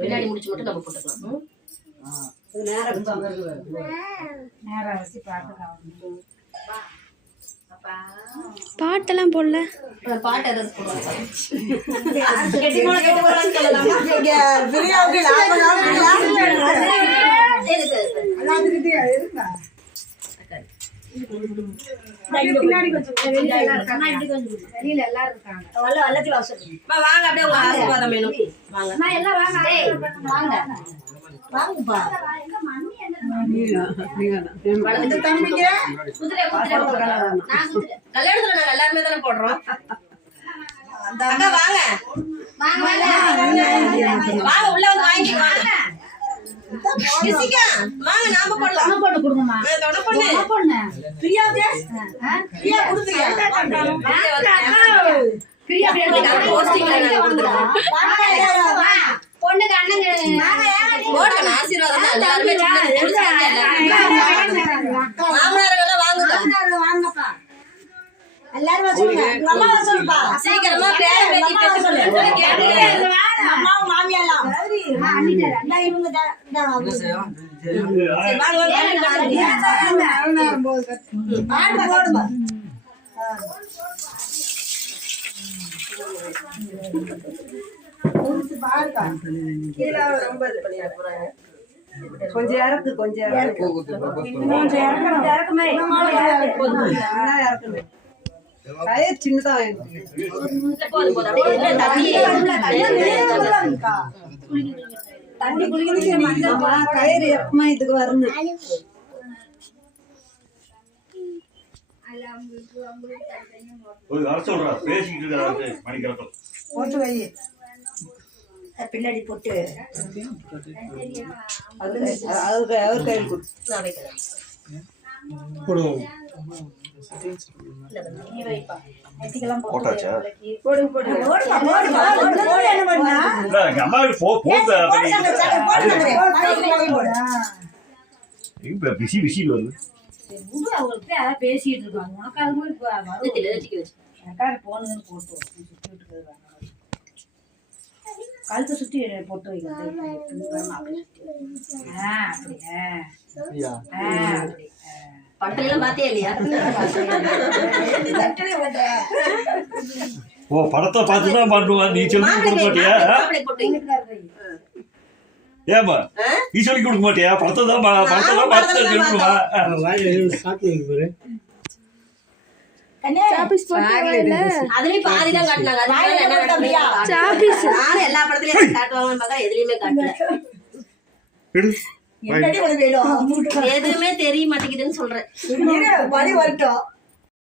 பின்னாடி முடிச்சு மட்டும் நம்ம போட்டுக்கலாம். பாட்டெல்லாம் போடல. பாட்டு ஏதாவது போடுவாங்க. வாங்க அப்படியே உங்க ஆசீர்வாதம் வேணும். வாங்க கல்யாணத்துல நாங்க எல்லாருமே தானே போடுறோம். வாங்க வாங்க உள்ள வந்து வாங்கிக்கலாம். வாங்க நாம போடலாம். போட்டு கொடுங்கம்மா. பொண்ணு பிரியாவுக்கு பிரியா கொடுத்துறியா? பிரியா பொண்ணுக்கு அண்ணங்க போடுங்க. ஆசீர்வாதம் எல்லாருமே மாமனார்கள் வாங்குங்க. வாங்கப்பா எல்லாரும் வச்சுங்க. அம்மா சொல்லுப்பா சீக்கிரமா பேர் பேட்டி சொல்லு. அம்மா மாமியாலாம் அண்ணிட்டாரு. அந்த இவங்க சரி வாங்க வாங்க போடுங்க. கொஞ்சம் இறக்கு கொஞ்சம் சின்னதா தண்ணி குளிக்க கயிறு எப்பமா இதுக்கு வரணும். பின்னாடி போட்டு அவர் கையில் பேசிட்டு இருக்காங்க. போனுன்னு போட்டு கழுத்தை சுத்தி போட்டு படத்தெல்லாம் பார்த்தே இல்லையா? ஓ படத்தை பார்த்துதான் பண்ணுவான். நீ சொல்லி கொடுக்க மாட்டியா? ஏமா நீ சொல்லி கொடுக்க மாட்டியா? படத்தை தான் பார்த்து சொல்லணுமா? அதுலயும் பாதிதான் காட்டினாங்க. எல்லா படத்துலயும் காட்டுவாங்க. எதுலயுமே காட்டல. எதுவுமே தெரிய மாட்டேங்குதுன்னு சொல்றேன்.